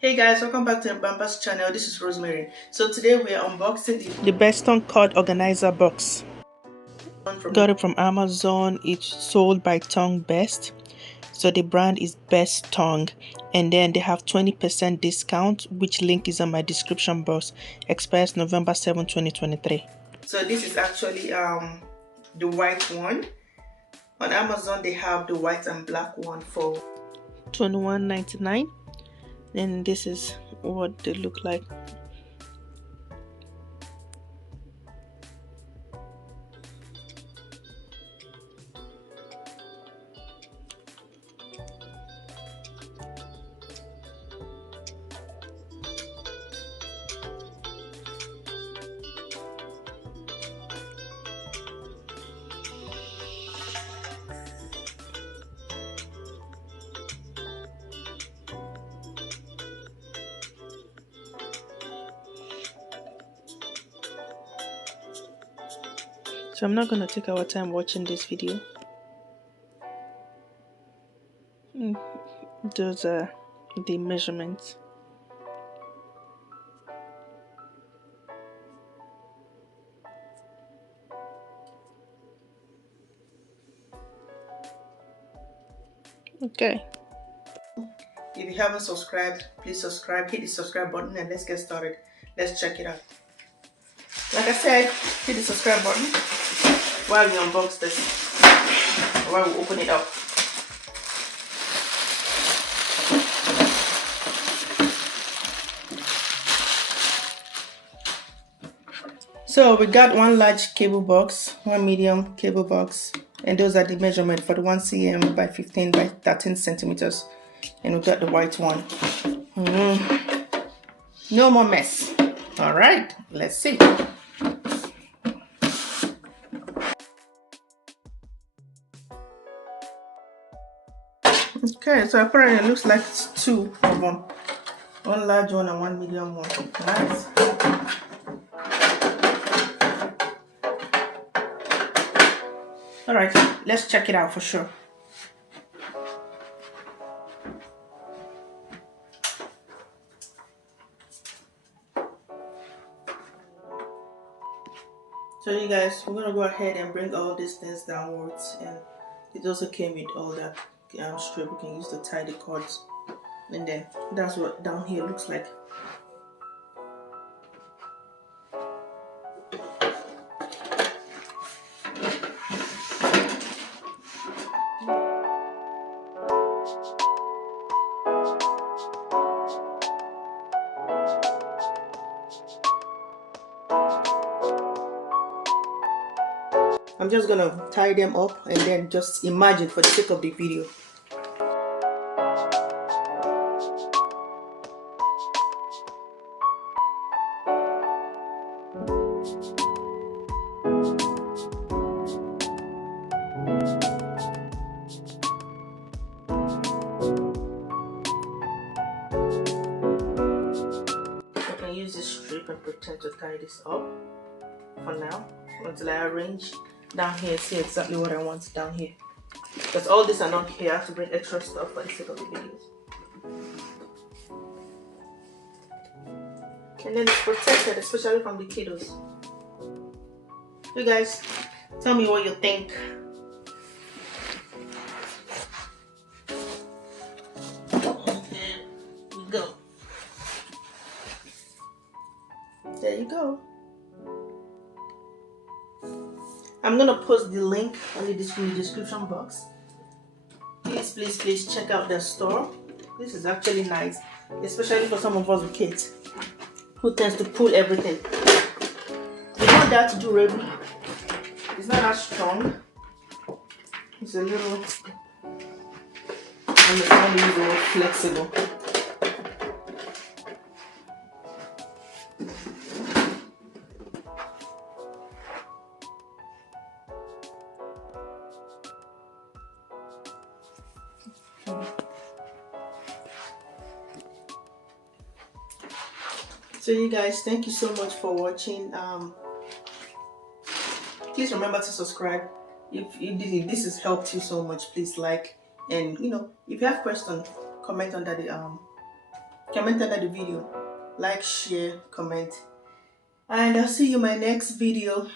Hey guys, welcome back to Bamba's channel. This is Rosemary. So today we are unboxing the Bestong cord organizer box. Got it from Amazon. It's sold by Tongue Best. So the brand is Bestong, and then they have 20% discount, which link is on my description box. Expires November 7, 2023. So this is actually the white one. On Amazon they have the white and black one for $21.99. And this is what they look like. So I'm not going to take our time watching this video. Those are the measurements. Okay. If you haven't subscribed, please subscribe. Hit the subscribe button and let's get started. Let's check it out. Like I said, hit the subscribe button while we unbox this, or while we open it up. So we got one large cable box, one medium cable box, and those are the measurement for the 1 cm by 15 by 13 centimeters. And we got the white one. No more mess. All right, let's see. Okay, so apparently it looks like it's two of them. One large one and one medium one. Nice. All right, let's check it out for sure. So you guys, we're gonna go ahead and bring all these things downwards, and it also came with all that strip we can use to tie the cords, and then that's what down here looks like. I'm just gonna tie them up and then just imagine for the sake of the video. I can use this strip and pretend to tie this up for now until I arrange down here, see exactly what I want down here. Because all these are not here, I have to bring extra stuff for the sake of the videos. And then it's protected, especially from the kiddos. You guys, tell me what you think. There we go. There you go. I'm gonna post the link on the description box. Please check out their store. This is actually nice, especially for some of us with kids who tends to pull everything. It's not that durable. It's not that strong. It's a little, flexible. So you guys, thank you so much for watching. Please remember to subscribe. If this has helped you so much, please like, and if you have questions, comment under comment under the video, like, share, comment, and I'll see you in my next video.